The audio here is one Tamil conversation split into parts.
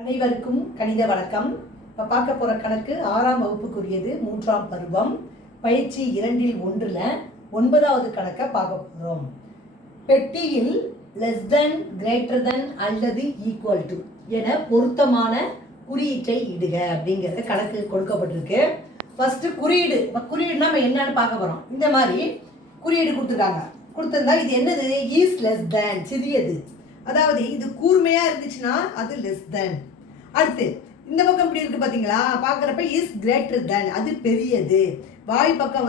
அனைவருக்கும் கணித வணக்கம். இப்போ பார்க்க போகிற கணக்கு 6ஆம் வகுப்புக்குரியது, 3ஆம் பருவம், பயிற்சி 2-1 9வது கணக்கை பார்க்க போகிறோம். பெட்டியில் லெஸ் தென், கிரேட்டர் தென் அல்லது ஈக்குவல் டு என பொருத்தமான குறியீட்டை இடுக அப்படிங்கிறத கணக்கு கொடுக்கப்பட்டிருக்கு. ஃபர்ஸ்ட் குறியீடுனா நம்ம என்னன்னு பார்க்க போகிறோம். இந்த மாதிரி குறியீடு கொடுத்துருந்தா இது என்னது? இஸ் லெஸ் தேன், சிறியது. அதாவது இது கூர்மையா இருந்துச்சுன்னா அது லெஸ் தென். அடுத்து இந்த பக்கம் இப்படி இருக்கு பாத்தீங்களா, பாக்குறப்ப இஸ் கிரேட்டர் தென், அது பெரியது. வாய் பக்கம்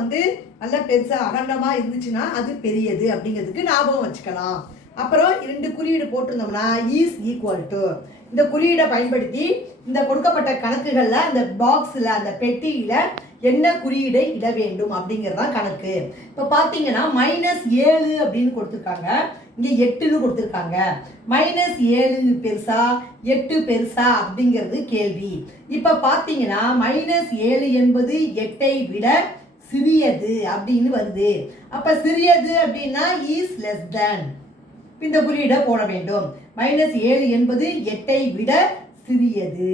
நல்லா பெருசா அகண்டமா இருந்துச்சுன்னா அது பெரியது அப்படிங்கிறதுக்கு ஞாபகம் வச்சுக்கலாம். அப்புறம் 2 குறியீடு போட்டிருந்தோம்னா இஸ் ஈக்குவல் டு, இந்த குறியீடை பயன்படுத்தி இந்த கொடுக்கப்பட்ட கணக்குகள்ல அந்த பாக்ஸ்ல அந்த பெட்டியில என்ன குறியீடை இட வேண்டும் அப்படிங்கறதான் கணக்கு. இப்ப பாத்தீங்கன்னா -7 அப்படின்னு கொடுத்துருக்காங்க, இங்க 8ன்னு கொடுத்துருக்காங்க. -7 பெருசா 8 பெருசா அப்படிங்கிறது கேள்வி. இப்ப பாத்தீங்கன்னா -7 என்பது 8ஐ விட சிறியது அப்படின்னு வருது. அப்ப சிறியது அப்படின்னா இஸ் லெஸ் தேன், இந்த குறியீடை போட வேண்டும். -7 என்பது 8ஐ விட சிறியது.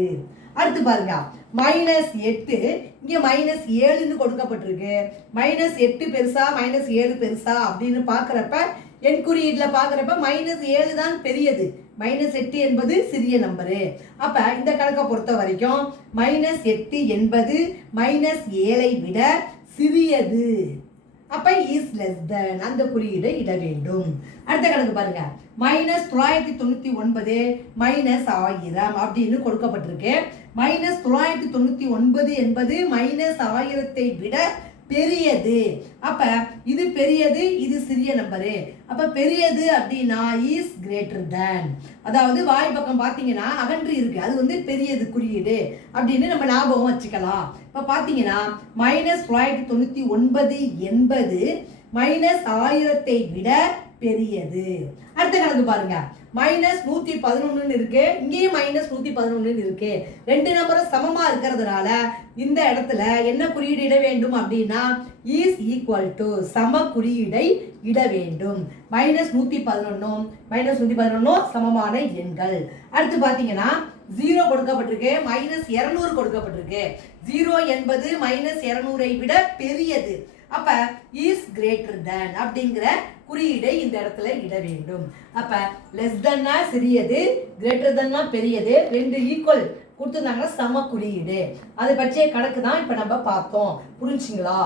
அடுத்து பாருங்க, -8 இங்க -7ன்னு கொடுக்கப்பட்டிருக்கு. -8 பெருசா -7 பெருசா அப்படின்னு பாக்குறப்ப எண் குறியீடுல பாக்குறப்ப -7 தான் பெரியது, -8 என்பது சிறிய நம்பரு. அப்ப இந்த கணக்கை பொறுத்த வரைக்கும் -8 என்பது -7ஐ விட சிறியது. அப்ப இஸ் லெஸ் தென், அந்த குறியீடை இட வேண்டும். அடுத்த கணக்கு பாருங்க, -999 -1000 அப்படின்னு கொடுக்கப்பட்டிருக்கு. -999 என்பது -1000ஐ விட பெரியது. அப்ப இது பெரியது, இது சிறிய நம்பரு. அப்ப பெரியது அப்படின்னா இஸ் கிரேட்டர் தேன். அதாவது வாய் பக்கம் பாத்தீங்கன்னா அகன்று இருக்கு, அது பெரியது குறியீடு அப்படின்னு நம்ம ஞாபகம் வச்சுக்கலாம். இப்ப பாத்தீங்கன்னா -999 என்பது -1000ஐ விட பெரியது. அடுத்த கணக்கு பாருங்க, -111 இருக்கு, இங்கேயும் -111 இருக்கு. 2 நம்பரும் சமமா இருக்கிறதுனால இந்த இடத்துல என்ன குறியீடு இட வேண்டும் அப்படின்னா இஸ் ஈக்குவல் டு, சம குறியீடை இட வேண்டும். -111 -111 சமமான எண்கள். அடுத்து பாத்தீங்கன்னா 0 கொடுக்கப்பட்டிருக்கு, -200 கொடுக்கப்பட்டிருக்கு. 0 என்பது -200ஐ விட பெரியது. அப்ப இஸ் கிரேட்டர் தேன் அப்படிங்கிற குறியீடை இந்த இடத்துல இட வேண்டும். அப்ப லெஸ் தென்னா சிறியது, கிரேட்டர் தென்னா பெரியது, 2 ஈக்குவல் கொடுத்துருந்தாங்கன்னா சம குறியீடு. அதை பற்றிய கணக்கு தான் இப்ப நம்ம பார்த்தோம். புரிஞ்சுங்களா?